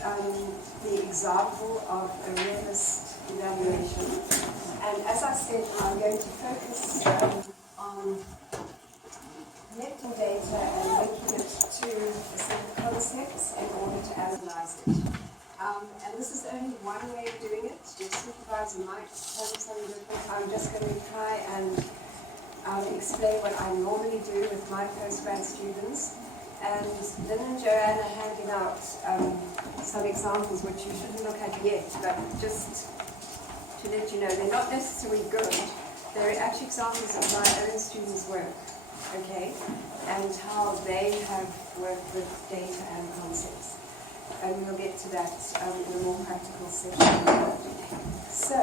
the example of a realist evaluation. And as I said, I'm going to focus on collecting data and linking it to a set of concepts in order to analyze it. And this is only one way of doing it. Your supervisor might tell you something different. I'm just going to try and explain what I normally do with my postgrad students. And Lynn and Joanne are handing out some examples which you shouldn't look at yet, but just to let you know, they're not necessarily good. They're actually examples of my own students' work, okay, and how they have worked with data and concepts. And we'll get to that in a more practical session. So,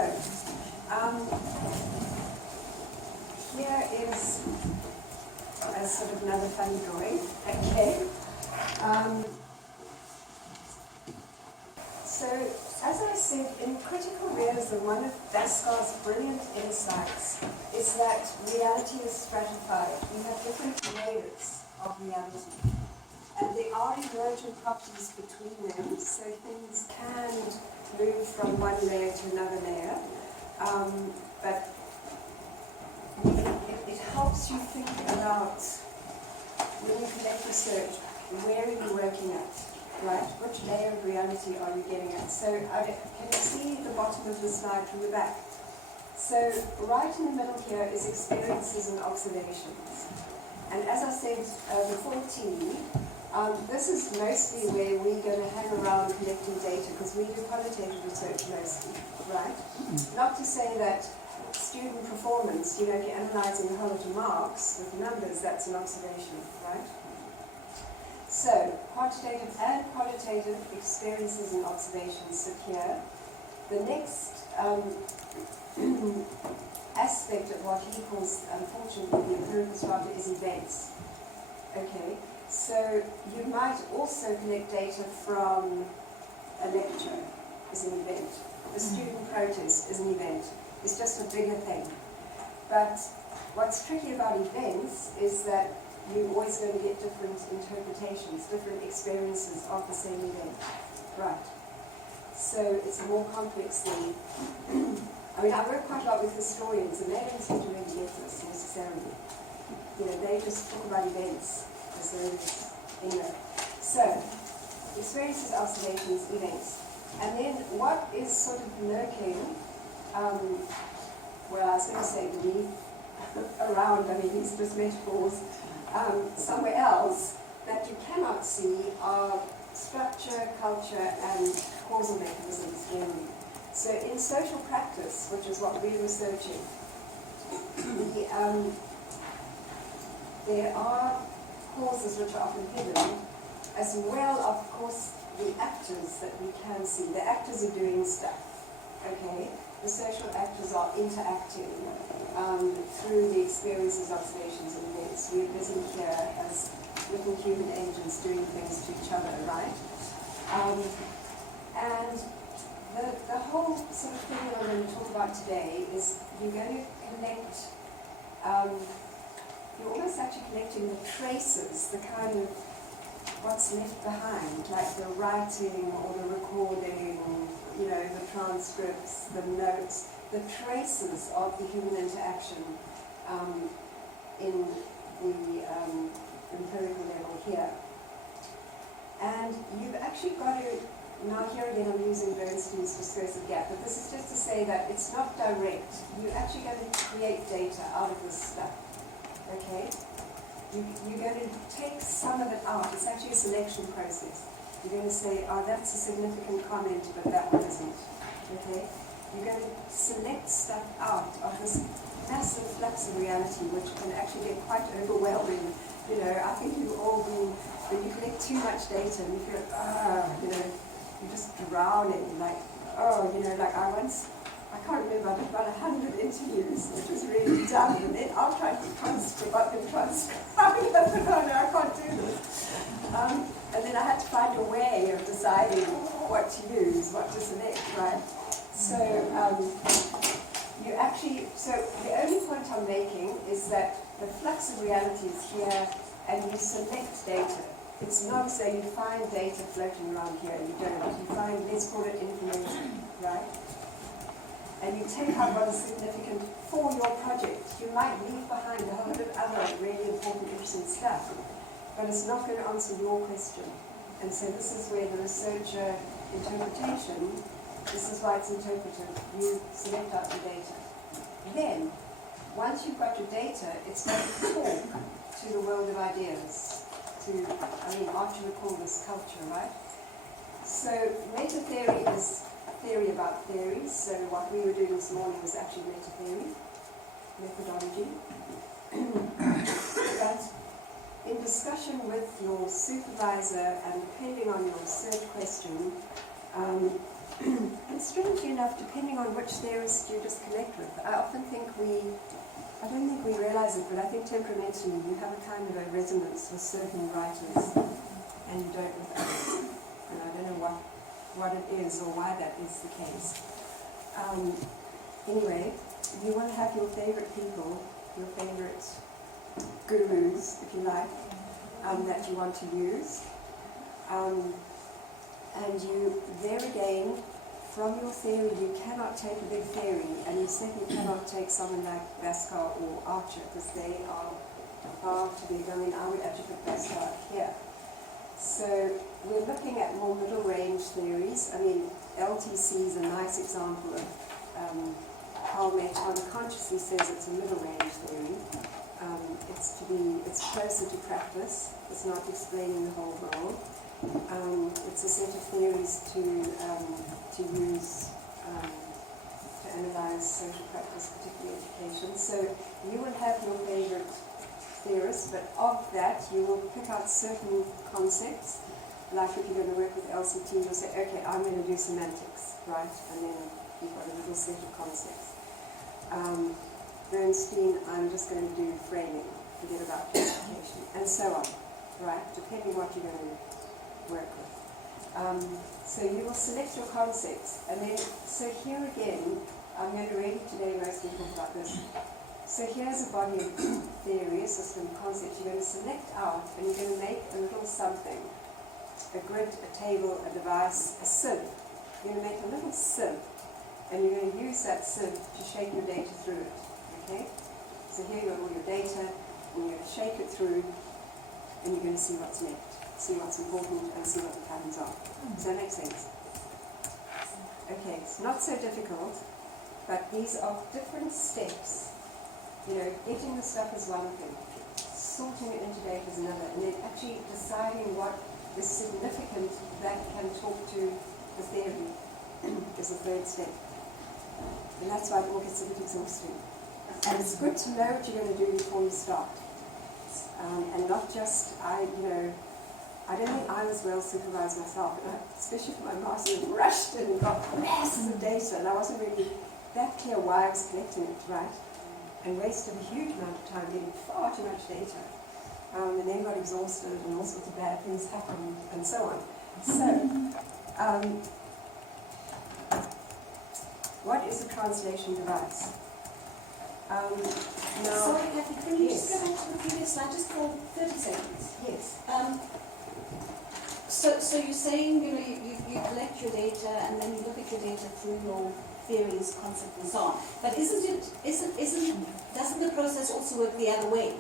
here is a sort of another funny drawing, okay. So, as I said, in critical realism, one of Daskar's brilliant insights is that reality is stratified. We have different layers of reality. And there are emergent properties between them, so things can move from one layer to another layer. But it helps you think about, when you collect research, where are you working at, right? Which layer of reality are you getting at? So can you see the bottom of the slide from the back? So right in the middle here is experiences and observations. And as I said before this is mostly where we're going to hang around collecting data, because we do qualitative research mostly, right? Not to say that student performance, if you're analysing a whole lot of marks with numbers, that's an observation, right? So, quantitative and qualitative experiences and observations sit here. The next aspect of what he calls, unfortunately, the empirical strata is events. Okay, so you might also collect data from a lecture as an event. A student protest is an event. It's just a bigger thing. But what's tricky about events is that you're always going to get different interpretations, different experiences of the same event. Right. So it's a more complex thing. I mean, I work quite a lot with historians, and they don't seem to really get this necessarily. They just talk about events as though it's, So, experiences, observations, events. And then what is sort of lurking, well, I was going to say beneath, around, I mean, these are just metaphors, somewhere else that you cannot see are structure, culture, and causal mechanisms generally. So in social practice, which is what we're researching, there are causes which are often hidden, as well, of course, the actors that we can see. The actors are doing stuff, okay? The social actors are interacting through the experiences, observations, and events. We're busy here as little human agents doing things to each other, right? And the whole sort of thing that I'm going to talk about today is you're going to connect, you're almost actually connecting the traces, the kind of what's left behind, like the writing or the recording, the transcripts, the notes, the traces of the human interaction in the empirical level here. And you've actually got to, now here again I'm using Bernstein's discursive gap, but this is just to say that it's not direct. You're actually going to create data out of this stuff, okay? You're going to take some of it out. It's actually a selection process. You're going to say, oh, that's a significant comment, but that one isn't, okay? You're going to select stuff out of this massive flux of reality, which can actually get quite overwhelming. I think you all do, when you collect too much data and you feel, you're just drowning, like I can't remember, I did about 100 interviews, which was really dumb, and then I'll try to transcribe, I thought, no, I can't do this. And then I had to find a way of deciding what to use, what to select, right? So, so the only point I'm making is that the flux of reality is here, and you select data. It's not so you find data floating around here, you don't. You find, let's call it information, right? And you take out what is significant for your project. You might leave behind a whole lot of other really important, interesting stuff, but it's not going to answer your question. And so this is where the researcher interpretation, this is why it's interpretive. You select out the data. Then, once you've got your data, it's going to talk to the world of ideas. Art, you would call this culture, right? So meta theory is theory about theories. So what we were doing this morning was actually meta theory, methodology. But in discussion with your supervisor and depending on your research question, and strangely enough, depending on which theorist you just connect with, I often think I don't think we realize it, but I think temperamentally you have a kind of a resonance with certain writers and you don't with others. And I don't know what it is or why that is the case. Anyway, you want to have your favorite people, your favorite gurus, if you like, that you want to use. And you, there again, from your theory, you cannot take a big theory, and you certainly cannot take someone like Bhaskar or Archer, because they are far too big. I mean, I would actually put Bhaskar here. So we're looking at more middle range theories. I mean, LTC is a nice example of how Meta unconsciously says it's a middle range theory. It's closer to practice. It's not explaining the whole world. It's a set of theories to use to analyze social practice, particularly education. So you will have your favorite theorists, but of that you will pick out certain concepts. Like if you're going to work with LCT, you'll say, okay, I'm going to do semantics, right? And then you've got a little set of concepts. Bernstein, I'm just going to do framing, forget about classification, and so on, right? Depending what you're going to work with. So you will select your concepts, and then, so here again, I'm going to really today mostly talk about this. So here's a body of theory, a system, concepts. You're going to select out, and you're going to make a little something, a grid, a table, a device, a sieve. You're going to make a little sieve, and you're going to use that sieve to shake your data through it, okay? So here you have all your data, and you're going to shake it through, and you're going to see what's left. See what's important and see what the patterns are. Does that make sense? Okay, it's not so difficult, but these are different steps. You know, getting the stuff is one thing, sorting it into data is another, and then actually deciding what is significant that can talk to the theory is the third step. And that's why it all gets a bit exhausting. And it's good to know what you're going to do before you start. And not just, I don't think I was well supervised myself, especially for my master's, rushed and got masses of data, and I wasn't really that clear why I was collecting it, right? And wasted a huge amount of time getting far too much data, and then got exhausted, and all sorts of bad things happened, and so on. So, what is a translation device? Now, sorry, Kathy, can you just go back to the previous slide, just for 30 seconds? Yes. So you're saying, you collect your data and then you look at your data through your theories, concepts, and so on. But doesn't the process also work the other way?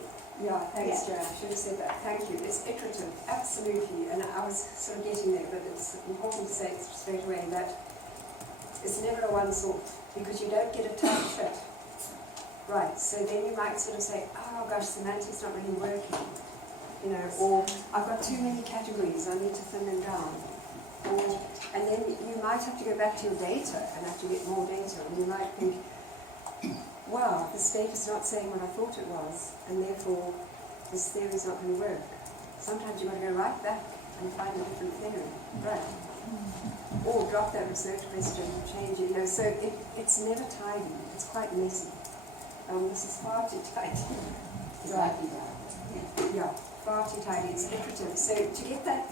Yeah, thanks, Joe. I should have said that. Thank you. It's iterative, absolutely. And I was sort of getting there, but it's important to say straight away that it's never a one sort, because you don't get a tight fit. Right, so then you might sort of say, oh gosh, semantics not really working. Or I've got too many categories, I need to thin them down. And then you might have to go back to your data and have to get more data, and you might think, wow, this data's not saying what I thought it was, and therefore this theory's not going to work. Sometimes you've got to go right back and find a different theory, right? Or drop that research question, change it, so it's never tidy, it's quite messy. This is far too tidy. Right. Yeah, far too tidy, it's iterative. So to get that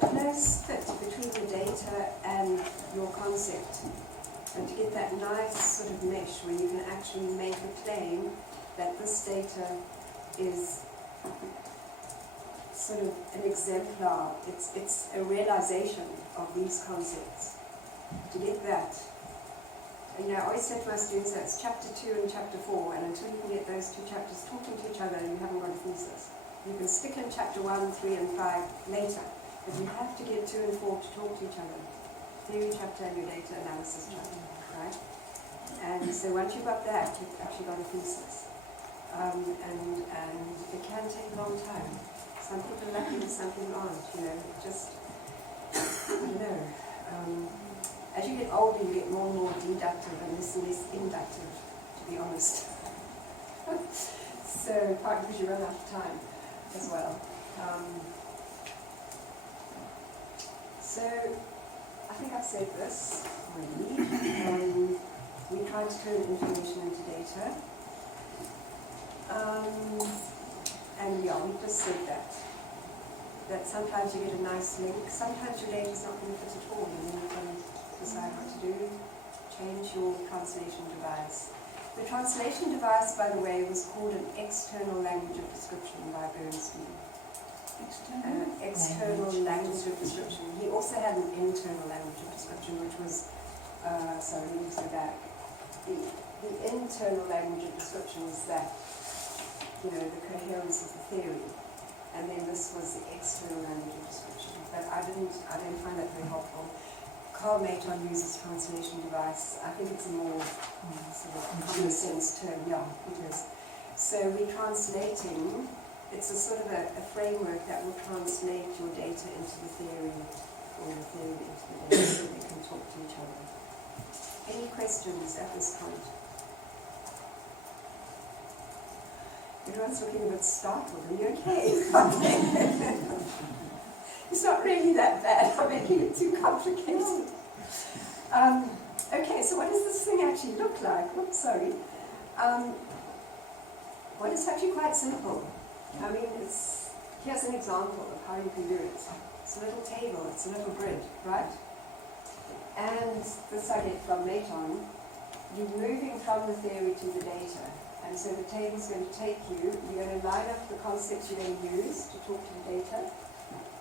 close fit between the data and your concept, and to get that nice sort of mesh where you can actually make a claim that this data is sort of an exemplar. It's a realization of these concepts. To get that, you know, I always say to my students that it's chapter 2 and chapter 4, and until you can get those two chapters talking to each other, you haven't got a thesis. You can stick in chapter 1, 3, and 5 later, but you have to get 2 and 4 to talk to each other. Theory chapter and your data analysis chapter, right? And so once you've got that, you've actually got a thesis. And it can take a long time. Some people are lucky and some people aren't, you know, just, I don't know. As you get older, you get more and more deductive and less inductive, to be honest. So, partly because you run out of time as well. So, I think I've said this already. We try to turn information into data. And yeah, we just said that. That sometimes you get a nice link, sometimes your data is not going to fit at all, and then you can decide what to do, change your translation device. The translation device, by the way, was called an external language of description by Bernstein. External language of description. He also had an internal language of description, which was, sorry, let me go back. The internal language of description was that, you know, the coherence of the theory. And then this was the external language of description. But I didn't find that very helpful. Carl Maton uses translation device. I think it's a more sort of common sense term. Yeah, it is. So we're translating. It's a sort of a framework that will translate your data into the theory, or the theory into the data, so they can talk to each other. Any questions at this point? Everyone's looking a bit startled. Are you okay? It's not really that bad. I'm making it too complicated. Okay, so what does this thing actually look like? Oops, sorry. Well, it's actually quite simple. I mean, here's an example of how you can do it. It's a little table, it's a little grid, right? And this I get from Maton. You're moving from the theory to the data. And so the table's going to take you, you're going to line up the concepts you're going to use to talk to the data.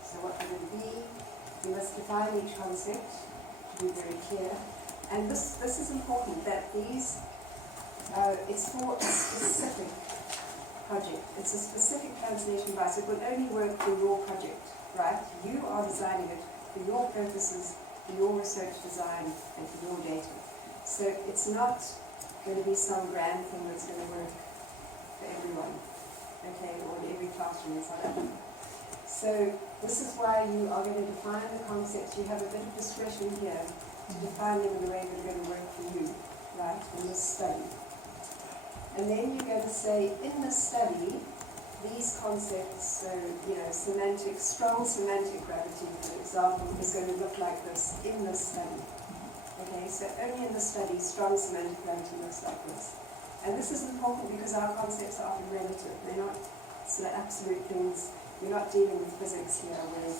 So what they're going to be, you must define each concept to be very clear. And this is important, that these, it's for a specific project. It's a specific translation device. It will only work for your project, right? You are designing it for your purposes, for your research design, and for your data. So it's not going to be some grand thing that's going to work for everyone, okay, or in every classroom is like that. So this is why you are going to define the concepts. You have a bit of discretion here to define them in the way that are going to work for you, right, in this study. And then you're going to say, in this study, these concepts, so, you know, strong semantic gravity, for example, is going to look like this in this study. Okay, so only in the study, strong semantic gravity looks like this. And this is important because our concepts are often relative. They're not sort of absolute things. We're not dealing with physics here where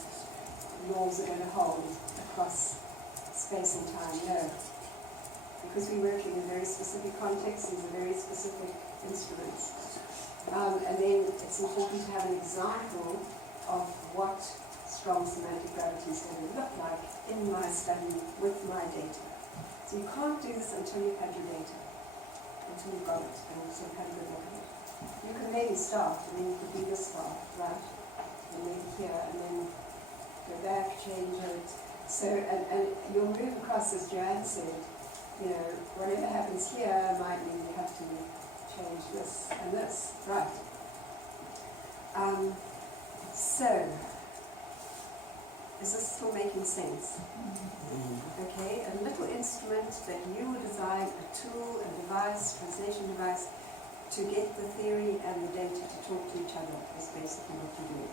laws are going to hold across space and time. No. Because we're working in very specific contexts, these are very specific instruments. And then it's important to have an example of what strong semantic gravity is going to look like in my study with my data. So you can't do this until you've had your data, until you've got it, and so you've had a good look at it. You can maybe start, and then you could be this far, right? And maybe here, and then go back, change it. So, and you'll move across, as Joanne said, you know, whatever happens here might mean you have to change this and this, right? So, is this still making sense? Okay, a little instrument that you will design, a tool, a device, translation device, to get the theory and the data to talk to each other is basically what you do.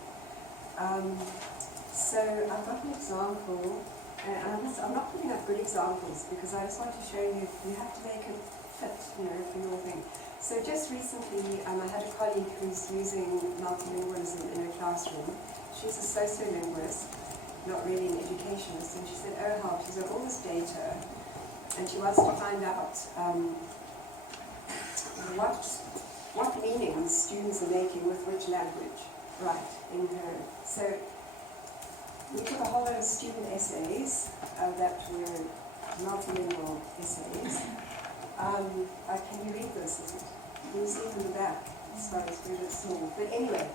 So I've got an example, and I'm not putting up good examples because I just want to show you, you have to make it fit, you know, for your thing. So just recently, I had a colleague who's using multilingualism in her classroom. She's a sociolinguist, not really an educationist, and she said, oh help, she's got all this data, and she wants to find out what meanings students are making with which language. right, in her. So we took a whole lot of student essays that were multilingual essays. Can you read this? Is it? Can you see it in the back? Sorry, it's really small. But anyway,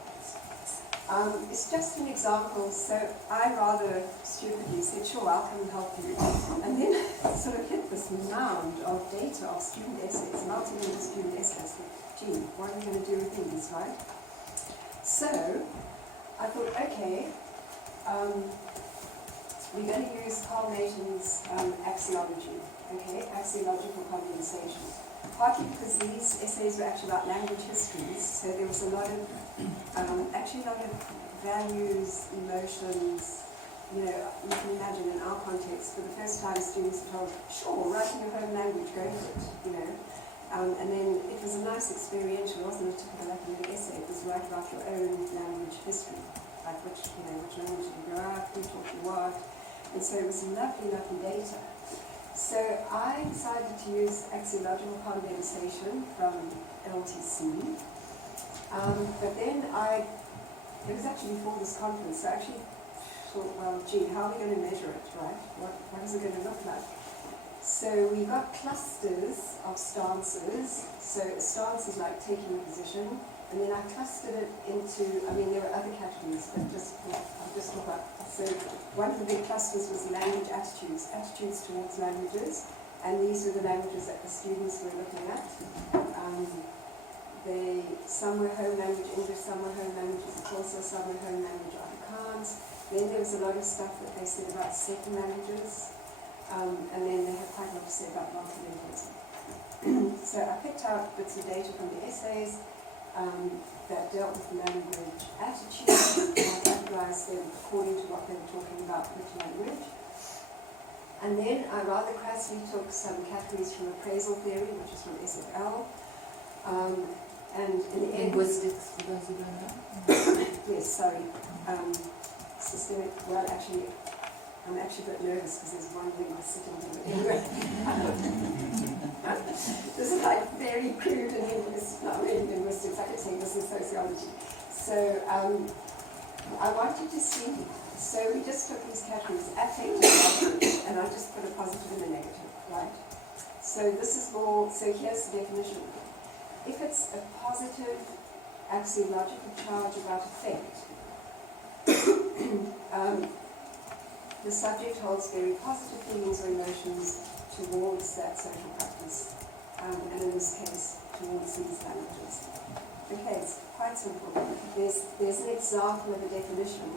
it's just an example. So I rather stupidly said, sure, I'll come and help you. And then sort of hit this mound of data of student essays, multilingual student essays. Gee, what are we going to do with these, right? So I thought, okay, we're going to use Carl Layton's axiology, okay, axiological condensation. Partly because these essays were actually about language histories, so there was a lot of, actually a lot of values, emotions. You know, you can imagine in our context, for the first time students were told, sure, write in your home language, go for it, you know. And then it was a nice experiential, it wasn't a typical academic essay, it was write about your own language history, like which language you grew up, who taught you what. And so it was lovely, lovely data. So I decided to use axiological condensation from LTC. But then it was actually before this conference, so I actually thought, well, gee, how are we going to measure it, right? What is it going to look like? So we got clusters of stances. So a stance is like taking a position, and then I clustered it into, there were other categories, but I'll just talk about. So one of the big clusters was language attitudes towards languages, and these were the languages that the students were looking at. Some were home language English, some were home languages Xhosa, some were home language Afrikaans. Then there was a lot of stuff that they said about second languages. And then they had quite a lot to say about multilingualism. So I picked out bits of data from the essays that dealt with language attitudes, and I categorized them according to what they were talking about with language. And then I rather crassly took some categories from appraisal theory, which is from SFL. And in the end... Linguistics, for those who don't know. Yes, sorry. Systemic, well, actually, I'm actually a bit nervous because there's one linguist sitting here. Anyway, this is like very crude and not really linguistics. I could say this is sociology. So I wanted to see. So we just took these categories: affective language, and I just put a positive and a negative, right? So this is more. So here's the definition. If it's a positive axiological charge about affect. The subject holds very positive feelings or emotions towards that social practice, and in this case, towards these languages. Okay, it's quite simple. There's an example of a definition.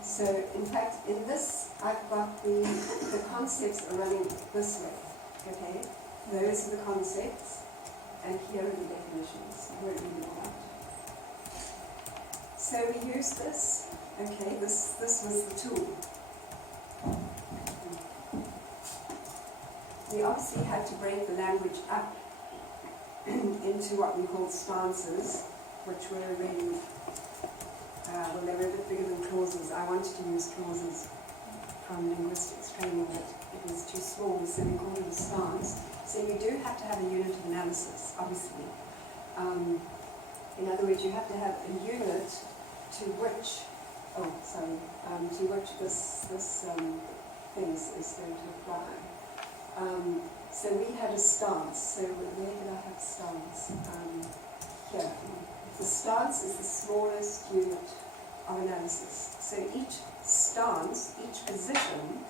So, in fact, in this, I've got the concepts are running this way. Okay, those are the concepts, and here are the definitions. I won't read them out. So we use this. Okay, this was the tool. We obviously had to break the language up into what we called stances, which were really, they were a bit bigger than clauses. I wanted to use clauses from linguistics training, but it was too small, so we called it a stance. So you do have to have a unit of analysis, obviously. In other words, you have to have a unit to which this thing is going to apply. So we had a stance. So where did I have stance? Here. The stance is the smallest unit of analysis. So each stance, each position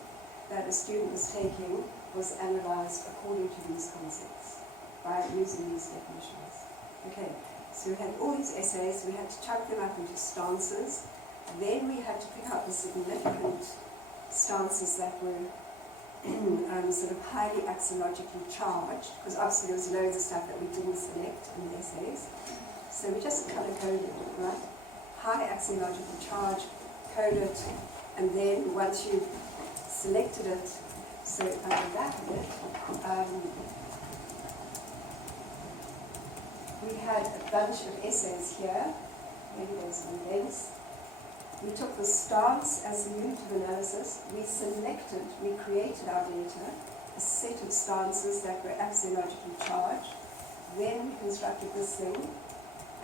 that a student was taking was analysed according to these concepts, by using these definitions. Okay, so we had all these essays, we had to chunk them up into stances, then we had to pick out the significant stances that were sort of highly axiologically charged, because obviously there was loads of stuff that we didn't select in the essays. So we just color-coded it, right? High axiological charge, code it, and then once you've selected it, so if I go back a bit, we had a bunch of essays here, maybe there's some links. We took the stance as the unit of analysis, we created our data, a set of stances that were axiologically charged, then we constructed this thing,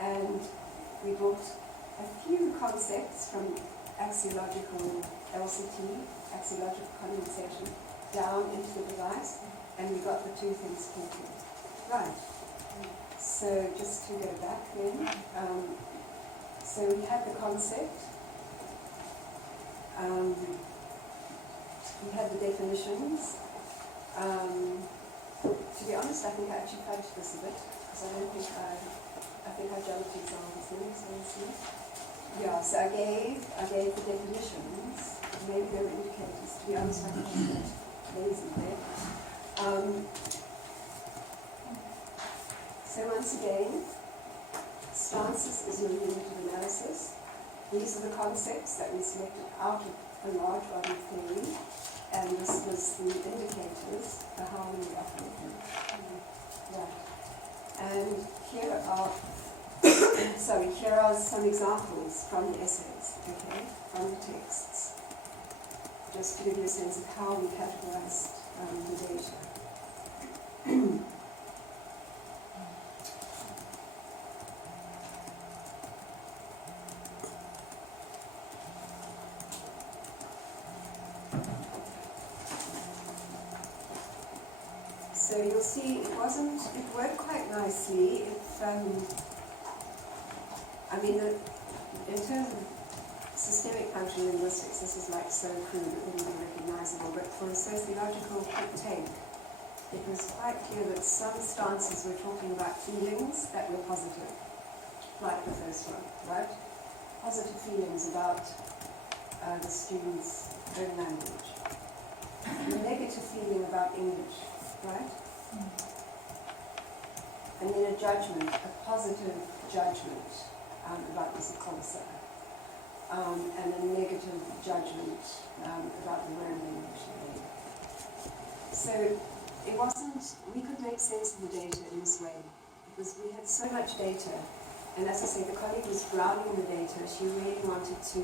and we brought a few concepts from axiological LCT, axiological condensation, down into the device, and we got the two things talking. Right. So just to go back then, so we had the concept, we had the definitions. To be honest, I think I actually fudged this a bit, because I think I jumped examples in, so let's see. Yeah, so I gave the definitions, maybe they were indicators. To be honest, I think I was lazy there. So once again, stances is a limited analysis. These are the concepts that we selected out of a large body theory, and this was the indicators for how we operate them. Right. And here are here are some examples from the essays, okay, from the texts, just to give you a sense of how we categorized the data. So you'll see it worked quite nicely. In terms of systemic functional linguistics, this is like so crude it wouldn't be recognizable, but for a sociological quick take, it was quite clear that some stances were talking about feelings that were positive, like the first one, right? Positive feelings about the student's own language. The negative feeling about English, right? And then a judgment, a positive judgment about the Sakonsa, and a negative judgment about the Roman language. So it wasn't, we could make sense of the data in this way, because we had so much data, and as I say, the colleague was browning the data. She really wanted to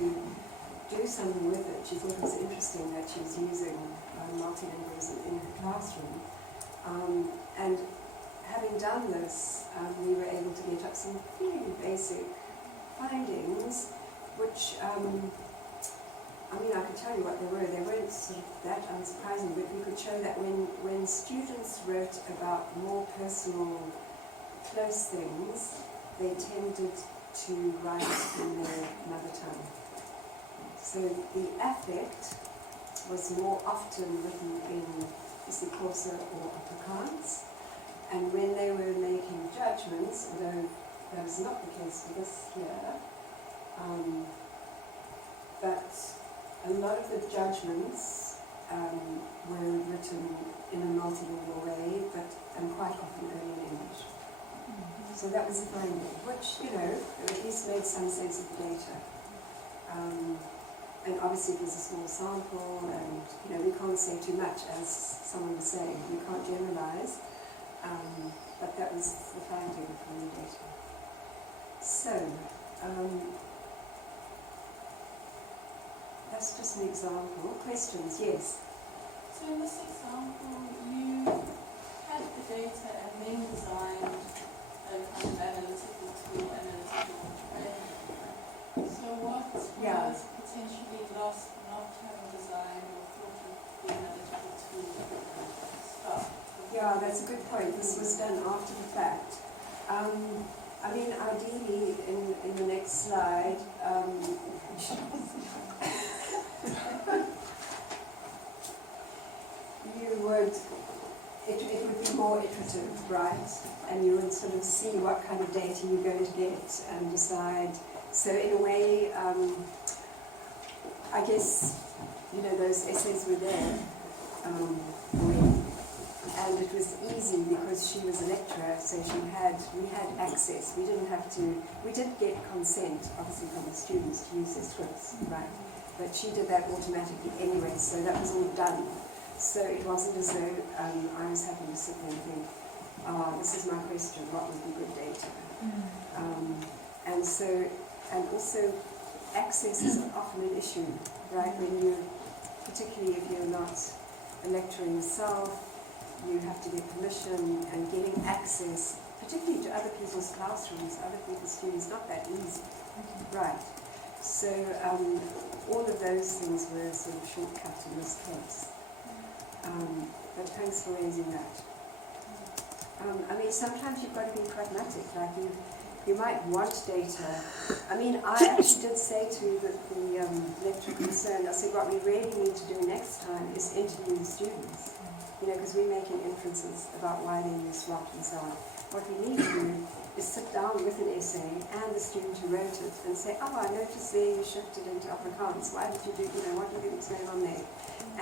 do something with it. She thought it was interesting that she was using multilingualism in her classroom. And having done this, we were able to get up some really basic findings, which, I could tell you what they were. They weren't sort of that unsurprising, but we could show that when students wrote about more personal, close things, they tended to write in their mother tongue. So the affect was more often written in IsiXhosa or Afrikaans, and when they were making judgments, although that was not the case for this here, but a lot of the judgments were written in a multilingual way, and quite often only in English. So that was a finding, which, at least made some sense of the data. And obviously it was a small sample, and we can't say too much, as someone was saying. We can't generalize, but that was the finding from the data. So, that's just an example. Questions? Yes? So in this example, you had the data and then designed a kind of analytical tool, analytical framework. So what was potentially lost not having designed or thought of the analytical tool start? Yeah, that's a good point. This was done after the fact. Ideally, in the next slide, it would be more iterative, right? And you would sort of see what kind of data you're going to get and decide. So in a way, I guess, those essays were there. And it was easy because she was a lecturer, so we had access. We did get consent, obviously, from the students to use their scripts, right? But she did that automatically anyway, so that was all done. So it wasn't as though I was having to sit there and think, this is my question, what would be good data? And also access is often an issue, right? Particularly if you're not a lecturer yourself, you have to get permission, and getting access, particularly to other people's classrooms, other people's students, not that easy. Right. So all of those things were sort of shortcut in this case. But thanks for raising that. I mean, sometimes you've got to be pragmatic. Like you might want data. I mean, I actually did say to the lecturer concerned, I said, what we really need to do next time is interview the students. You know, because we're making inferences about why they use what and so on. What we need to do is sit down with an essay and the student who wrote it and say, oh, I noticed there you shifted into Afrikaans. Why did you do, you know, what do you think was going on there?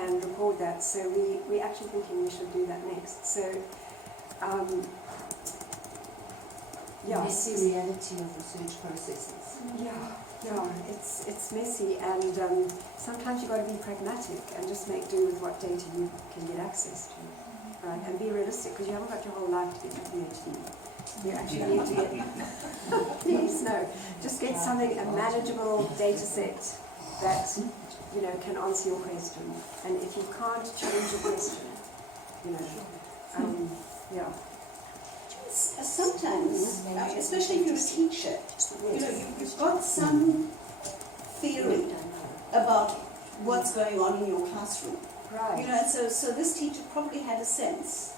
And record that. So we're actually thinking we should do that next. So, yeah. Messy reality of research processes. Yeah, it's messy, and sometimes you've got to be pragmatic and just make do with what data you can get access to, right? And be realistic, because you haven't got your whole life to get your PhD. You actually need to get, please no, just get something, a manageable data set that, you know, can answer your question. And if you can't change your question, you know, yeah. Sometimes, especially if you're a teacher, you know, you've got some theory about what's going on in your classroom. Right. You know, so this teacher probably had a sense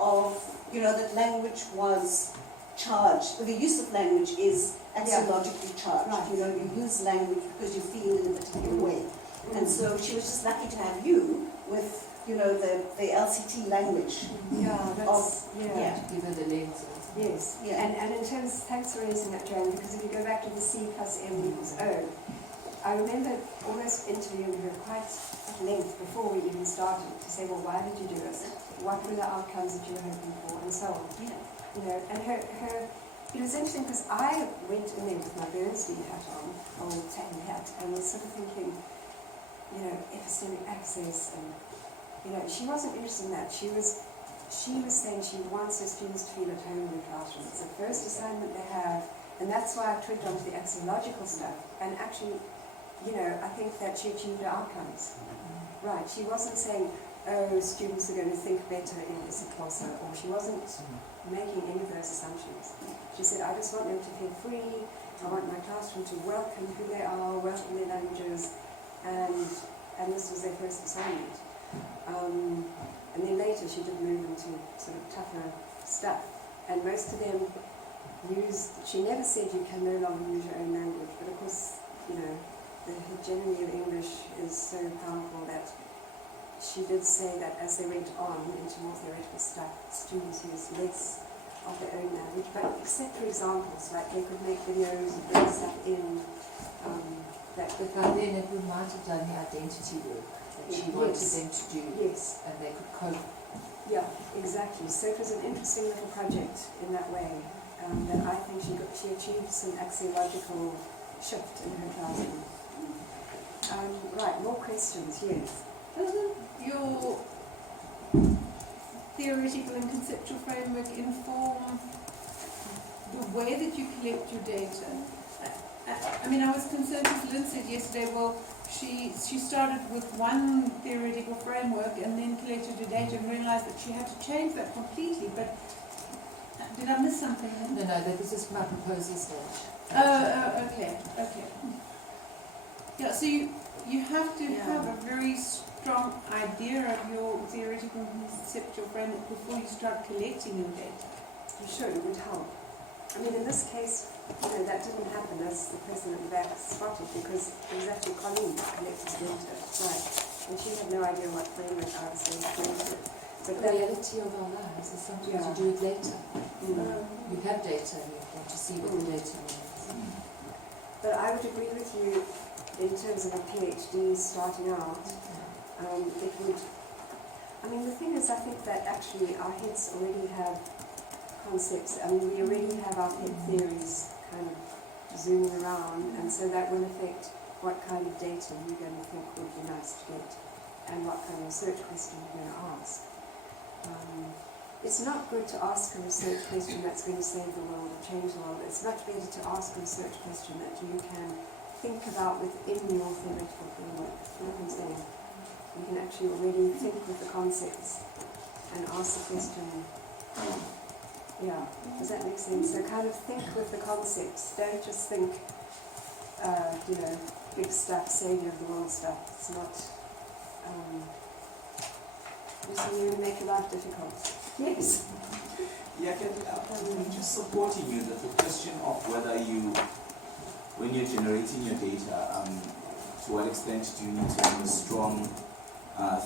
of, you know, that language was charged, or the use of language is axiologically charged. Right. You know, you use language because you feel in a particular way. And so she was just lucky to have you with, you know, the LCT language. Yeah, that's, yeah. Give her the lens. Yes, Yeah. and in terms, thanks for raising that, Joan, because if you go back to the C plus M equals O, I remember almost interviewing her quite at length before we even started to say, well, why did you do it? What were the outcomes that you were hoping for, and so on. Yeah. You know, and her it was interesting because I went in there with my Bernstein hat on, old tan hat, and was sort of thinking, you know, epistemic access, and you know, she wasn't interested in that. She was saying she wants her students to feel at home in the classroom. It's the first assignment they have, and that's why I twigged onto the axiological stuff. And actually, you know, I think that she achieved her outcomes. Right, she wasn't saying, oh, students are going to think better in IsiXhosa, or she wasn't making any of those assumptions. She said, I just want them to feel free, I want my classroom to welcome who they are, welcome their languages, and this was their first assignment. And then later she did move into sort of tougher stuff. And most of them she never said you can no longer use your own language, but of course, you know, the hegemony of English is so powerful that she did say that as they went on into more theoretical stuff, students used less of their own language, but except for examples, like they could make videos and bring stuff in. But then it might have done the identity work that she wanted them to do, and they could cope. Yeah, exactly. So it was an interesting little project in that way, that I think she achieved some axiological shift in her classroom. Right, more questions, yes. Doesn't your theoretical and conceptual framework inform the way that you collect your data? I mean, I was concerned because Lynn said yesterday, well, she started with one theoretical framework and then collected her data and realized that she had to change that completely. But did I miss something? No, that was just my proposal stage. Okay. Yeah, so you have to have a very strong idea of your theoretical and conceptual framework before you start collecting your data. You should, it would help. I mean, in this case, you know, that didn't happen, as the person at the back spotted, because it was actually Colleen who collected the data, right? And she had no idea what framework I was going to create. But the reality of our lives is sometimes you do it later. You have data and you want to see what the data means. But I would agree with you in terms of a PhD starting out. It would, I mean, the thing is, I think that actually our heads already have concepts. I mean, we already have our head theories kind of zooming around, and so that will affect what kind of data you're going to think would be nice to get, and what kind of research question you're going to ask. It's not good to ask a research question that's going to save the world or change the world. It's much better to ask a research question that you can think about within your theoretical framework. You know what I'm saying? You can actually already think with the concepts and ask the question. Yeah, does that make sense? So kind of think with the concepts. Don't just think you know, big stuff, saviour of the world stuff. It's not, you see, you make your life difficult. Yes. Yeah, I'm just supporting you that the question of whether you, when you're generating your data, to what extent do you need to have a strong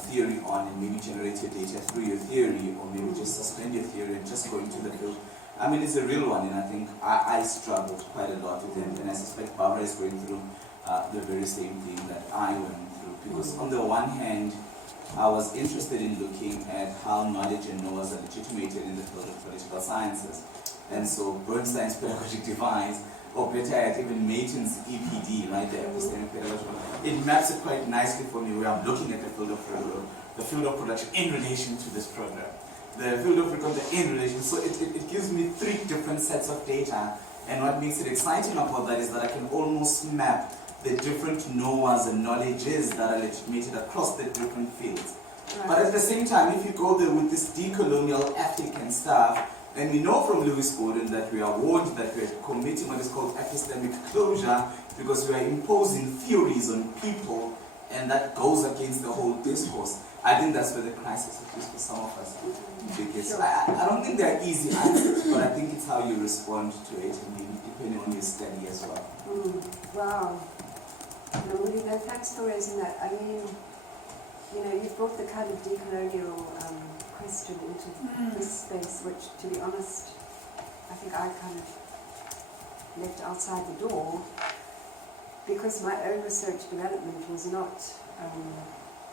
theory on and maybe generate your data through your theory, or maybe just suspend your theory and just go into the field. I mean, it's a real one, and I think I struggled quite a lot with it, and I suspect Barbara is going through the very same thing that I went through. Because on the one hand, I was interested in looking at how knowledge and knowers are legitimated in the field of political sciences. And so Bernstein's pedagogic device, or better yet, even Mayton's EPD, right, the epistemic pedagogy, it maps it quite nicely for me where I'm looking at the field of production in relation to this program. The field of recording in relation, so it gives me 3 different sets of data, and what makes it exciting about that is that I can almost map the different knowers and knowledges that are legitimated across the different fields. Right. But at the same time, if you go there with this decolonial ethic and stuff, and we know from Lewis Gordon that we are warned that we are committing what is called epistemic closure because we are imposing theories on people, and that goes against the whole discourse. I think that's where the crisis is for some of us. Because I don't think there are easy answers, but I think it's how you respond to it, and depending on your study as well. Wow. No, really, no, thanks for raising that. I mean, you know, you've brought the kind of decolonial question into this space, which, to be honest, I think I kind of left outside the door because my own research development was not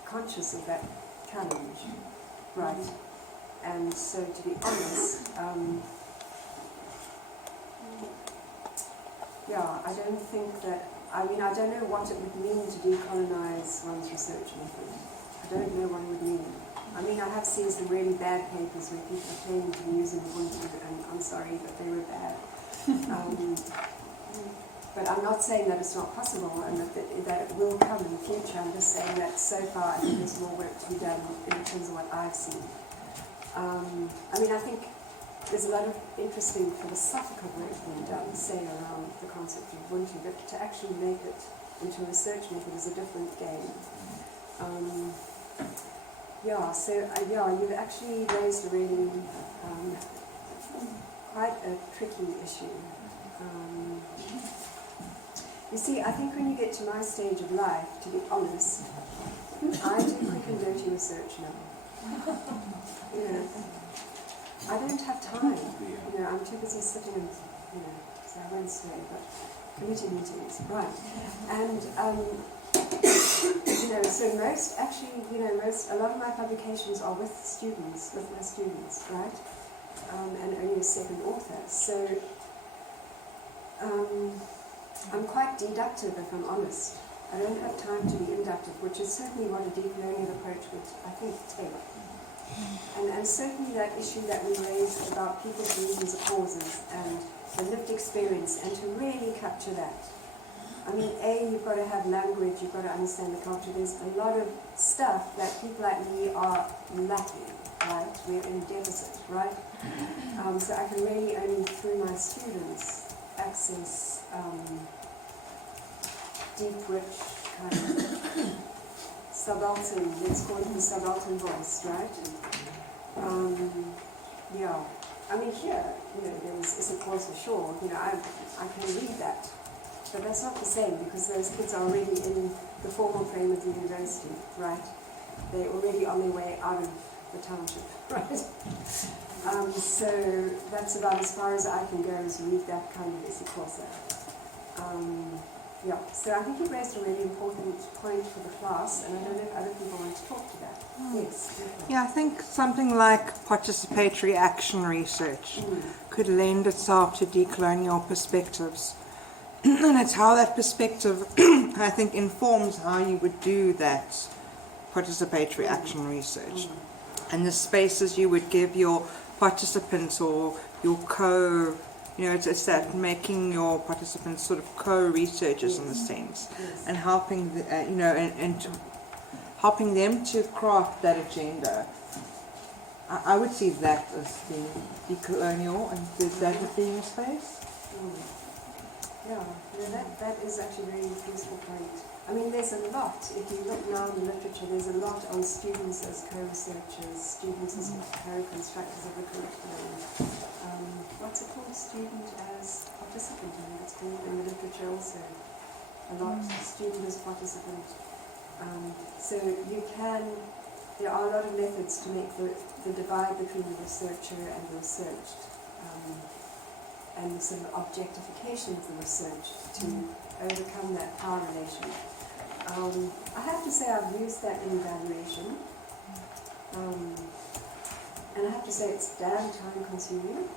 conscious of that challenge, right? And so, to be honest, yeah, I don't think that, I mean, I don't know what it would mean to decolonize one's research method. I don't know what it would mean. I mean, I have seen some really bad papers where people are claiming to be using Ubuntu, and I'm sorry, but they were bad. But I'm not saying that it's not possible and that it will come in the future. I'm just saying that so far I think there's more work to be done in terms of what I've seen. I mean, I think there's a lot of interesting philosophical work being done, say, around the concept of Ubuntu, but to actually make it into a research method is a different game. Yeah, you've actually raised a really quite a tricky issue. You see, I think when you get to my stage of life, to be honest, I do quick and dirty research now. You know, I don't have time. You know, I'm too busy sitting and, you know, so I won't say, but committee meetings, right? And you know, so a lot of my publications are with my students, right? And only a second author. So I'm quite deductive, if I'm honest. I don't have time to be inductive, which is certainly what a decolonial approach would, I think, take. And certainly that issue that we raised about people's reasons of causes and the lived experience, and to really capture that. I mean, you've got to have language, you've got to understand the culture. There's a lot of stuff that people like me are lacking, right? We're in deficit, right? So I can really only, through my students, access deep, rich, kind of subaltern, let's call it the subaltern voice, right? Yeah. I mean, here, you know, is a course for sure. You know, I can read that. But that's not the same, because those kids are already in the formal frame of the university, right? They're already on their way out of the township, right? So that's about as far as I can go, is read that kind of IsiXhosa. Yeah, so I think you raised a really important point for the class, and I don't know if other people want to talk to that. Yes. Definitely. Yeah, I think something like participatory action research could lend itself to decolonial perspectives. And it's how that perspective, I think, informs how you would do that participatory action research. And the spaces you would give your participants or your it's that making your participants sort of co-researchers in a sense, and helping helping them to craft that agenda. I would see that as being decolonial, and is that being a space? That is actually a very useful point. I mean, there's a lot, if you look now in the literature, there's a lot on students as co-researchers, students as co-constructors of the curriculum. What's it called? Student as participant, I think it's called in the literature also. A lot, student as participant. So there are a lot of methods to make the divide between the researcher and the researched, and the sort of objectification of the research to overcome that power relation. I have to say I've used that in evaluation, and I have to say it's damn time consuming.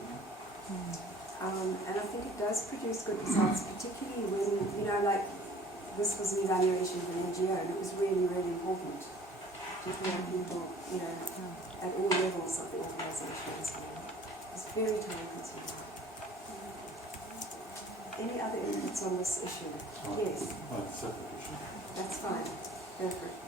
And I think it does produce good results, particularly when, like this was an evaluation of an NGO, and it was really, really important to hear people, at all levels of the organisation and so on. It's very time consuming. Any other inputs on this issue? Yes. Separate issue. That's fine. Go for it.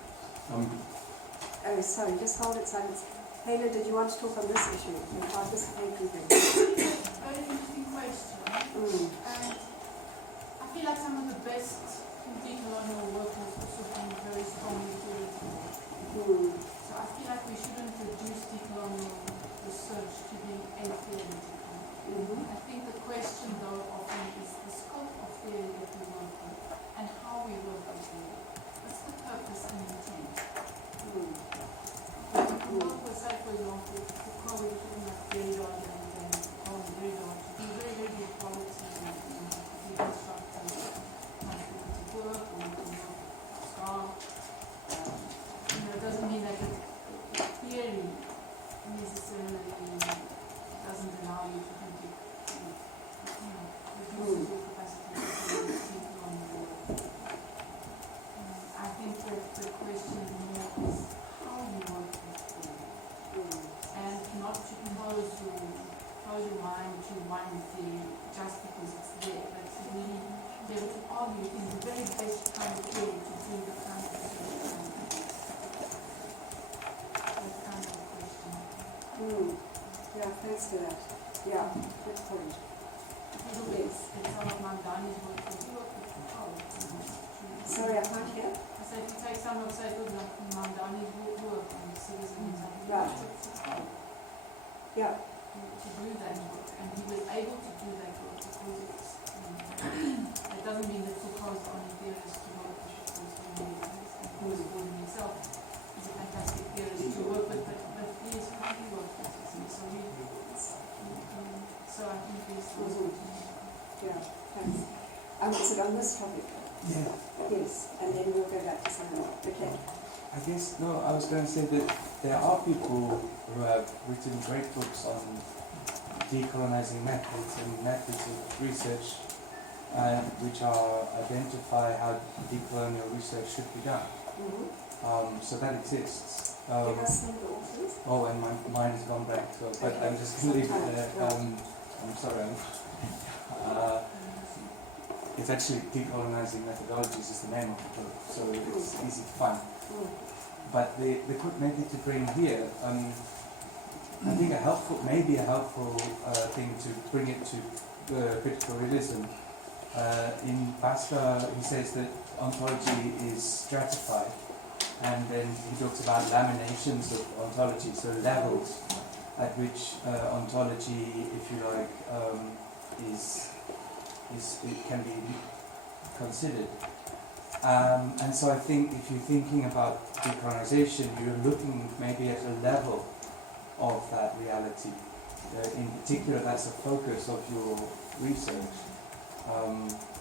Oh, sorry, just hold it silence. Hayla, did you want to talk on this issue? The participatory thing. Very interesting question. And I feel like some of the best decolonial work has also been very strongly theoretical. So I feel like we shouldn't reduce decolonial research to being atheoretical. I think the question though often is the scope of theory that we work with and how we work with theory. What's the purpose and intent? We can work with, say for example, Foucault, we're talking about Derrida and Foucault and Derrida to do very, very good quality and deconstructive work, or we can work with Scar. It doesn't mean that the theory necessarily doesn't allow you to reduces your capacity to think on the work. I think that the question more is how you work with theory, and not to close your mind to one theory just because it's there, but to really be able to argue in the very best kind of theory to do the kind of research. That kind of a question. Yeah, thanks for that. Yeah, good point. It's some of Mandani's work with Foucault. Sorry, I can't hear. I said if you take some of, say, Mandani's work on citizen example, Right. Yeah. to do that work, and he was able to do that work because it's, it doesn't mean that Foucault is the only theorist to work with, of course, and Gordon himself is a fantastic theorist to work with, but he is currently working with, so I think these was Yeah, thanks. Is it on this topic? Yeah. Yes, and then we'll go back to Simon. Okay. I guess, no, I was going to say that there are people who have written great books on decolonizing methods and methods of research which are identify how decolonial research should be done. So that exists. Give us some of the authors. Oh, and my mind has gone blank, so, but Okay. I'm just going to leave it Sometimes, there. I'm sorry. It's actually Decolonizing Methodologies is the name of the book, so it's easy to find. But the good maybe to bring here, I think maybe a helpful thing to bring it to critical realism. In Basta, he says that ontology is stratified, and then he talks about laminations of ontology, so levels at which ontology, if you like, it can be considered. And so I think if you're thinking about decolonization, you're looking maybe at a level of that reality. In particular, that's a focus of your research.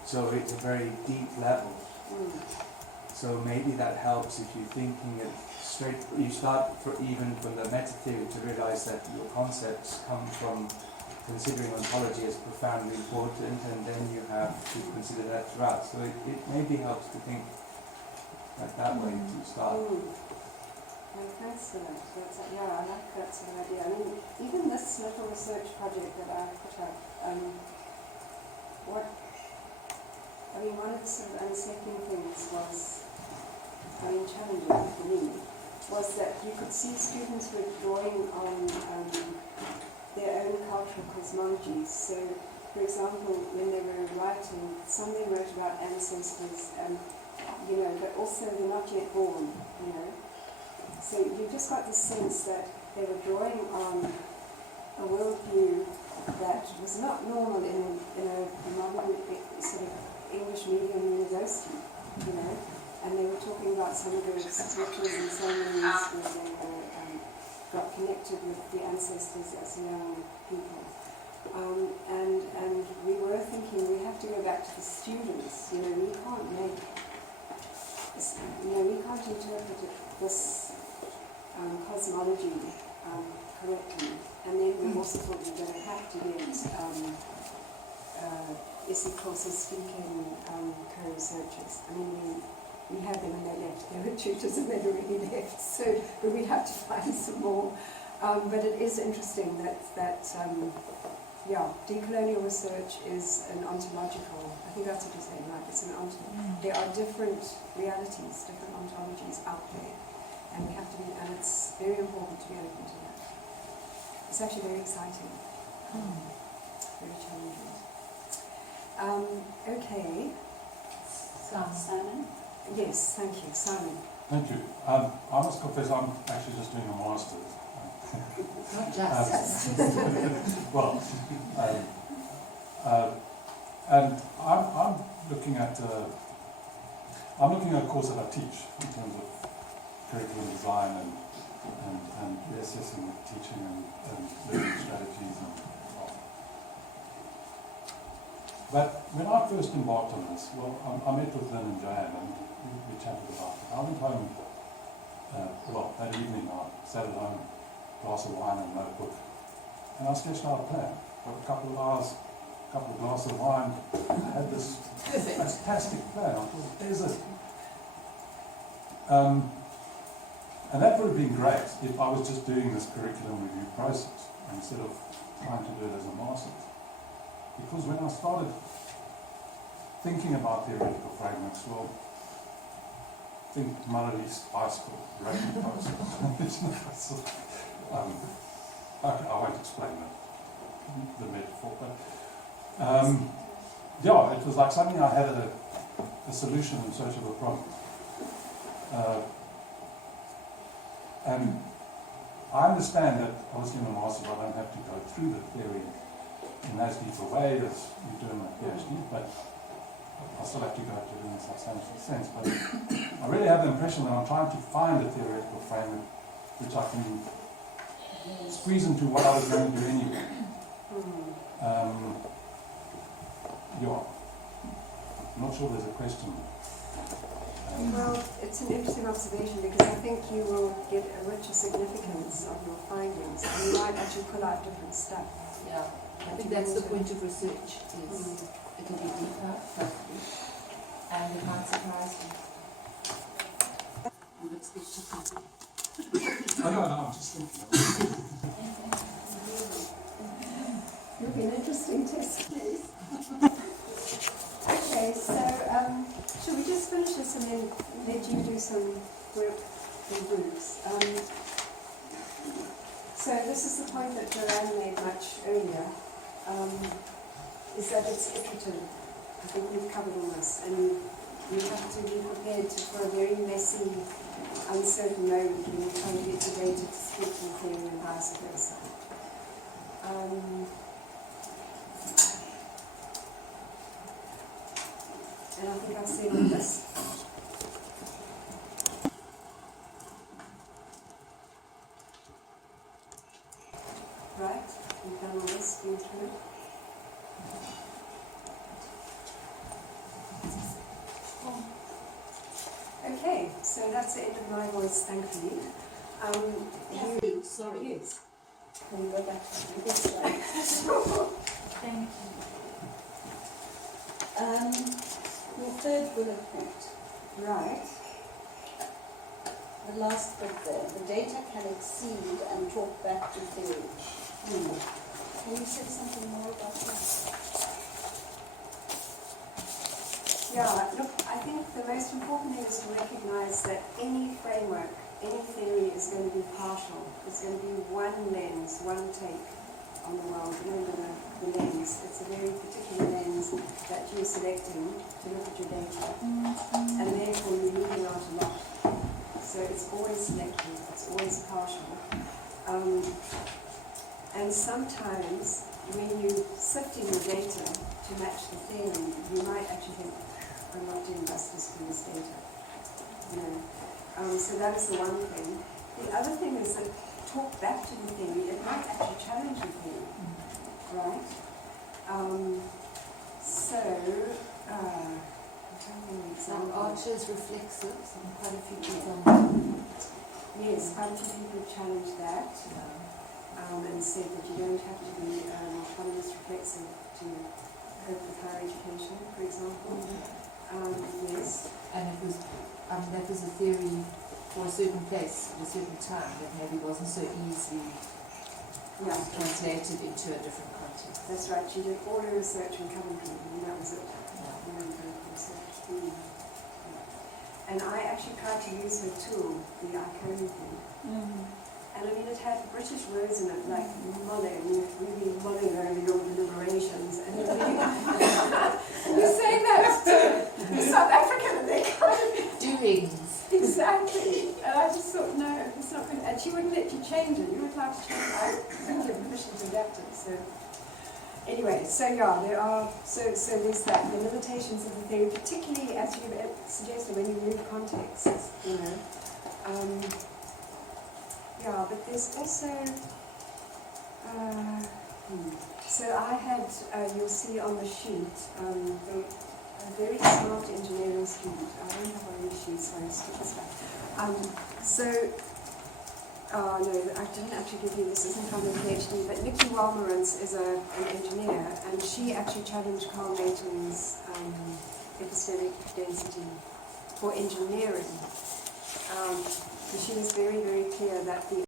So it's a very deep level. So maybe that helps if you're thinking it straight. You start even from the meta theory to realize that your concepts come from considering ontology as profoundly important, and then you have to consider that throughout. So it maybe helps to think like that way to start. Well, thanks for that. I like that sort of idea. I mean, even this little research project that I put up, one of the sort of unsettling things was, challenging for me, was that you could see students were drawing on their own cultural cosmologies. So for example, when they were writing, somebody wrote about ancestors, but also they're not yet born, So you just got the sense that they were drawing on a worldview that was not normal in a modern sort of English medium university, and they were talking about some of those rituals and ceremonies where they were, got connected with the ancestors as young people. And we were thinking we have to go back to the students, we can't make, we can't interpret this cosmology correctly. And then we also thought we were going to have to get Isikosa speaking co-researchers. I mean, we had them and they left. They were tutors and they'd already left. So, but we'd have to find some more. But it is interesting that decolonial research is an ontological, I think that's what you're saying, right? It's an there are different realities, different ontologies out there. And we have to be, and it's very important to be open to that. It's actually very exciting. Very challenging. Okay. Simon? Yes, thank you. Simon. Thank you. I must confess I'm actually just doing a master's. Not just. Well, and I'm looking at a course that I teach in terms of curriculum design and assessing teaching and learning strategies and but when I first embarked on this, I met with Lynn and Joanne and we chatted about it. I went home, that evening I sat at home, glass of wine and a notebook, and I sketched out a plan. For a couple of hours, a couple of glasses of wine, I had this fantastic plan. I thought, there's it. And that would have been great if I was just doing this curriculum review process instead of trying to do it as a master's. Because when I started thinking about theoretical frameworks, think monolith bicycle rating process. I won't explain the metaphor, but it was like suddenly I had a solution in search of a problem. And I understand that obviously in a master's I don't have to go through the theory in as deep a way as you do in a PhD, but I still have to go to it in a substantial sense. But I really have the impression that I'm trying to find a theoretical framework which I can squeeze into what I was going to do anyway. I'm not sure there's a question. Well, it's an interesting observation because I think you will get a richer significance of your findings and you might actually pull out different stuff. Yeah, I think that's the point of research, is it'll be deeper, hopefully, and it might surprise you. You would expect to No, I'm just thinking. It'll be an interesting test, please. Okay, so should we just finish this and then let you do some work in groups? So this is the point that Joanne made much earlier, is that it's iterative. I think we've covered all this, and you have to be prepared for a very messy, uncertain moment when you're trying to get the data to speak to the thing and vice versa. And I think I'll say all this. Right, we've done all this, been through it. Okay, so that's the end of my voice, thankfully. Sorry. Yes. Can we go back to this slide? Thank you. Your third bullet point. Right. The last bit there. The data can exceed and talk back to theory. Can you say something more about that? Yeah, look, I think the most important thing is to recognize that any framework, any theory is going to be partial. It's going to be one lens, one take on the world. Remember the lens. It's a very particular lens that you're selecting to look at your data. And therefore you're leaving out a lot. So it's always selective, it's always partial. And sometimes when you're sifting your data to match the theory, you might actually think, I'm not doing justice to this data. You know? So that is the one thing. The other thing is that talk back to the theory, it might actually challenge the theory, right? I'm trying to think of an Some example. Archer's reflexives, and quite a few people. Yes, quite a few people have challenged that and said that you don't have to be an autonomous reflexive to cope with higher education, for example. Yes. And it was, that was a theory for a certain place at a certain time that maybe wasn't so easily translated into a different context. That's right. She did all her research in Coventry, and that was it. Research. And I actually tried to use her tool, the Icona thing. And I mean, it had British words in it, like mulling, really mulling over your deliberations. And you're saying that to South African, and they kind of Doings. exactly. And I just thought, no, it's not going to. And she wouldn't let you change it. You would like to change it. I couldn't give permission to adapt it. So anyway, so yeah, there are. So there's that. The limitations of the theory, particularly as you suggested when you move contexts. You know. Yeah, but there's also, so I had, you'll see on the sheet, a very smart engineering student. I don't have one of these sheets, so I skip this one. No, I didn't actually give you this, isn't from the PhD, but Nikki Walmerance is an engineer, and she actually challenged Carl Mayton's epistemic density for engineering. So she was very, very clear that the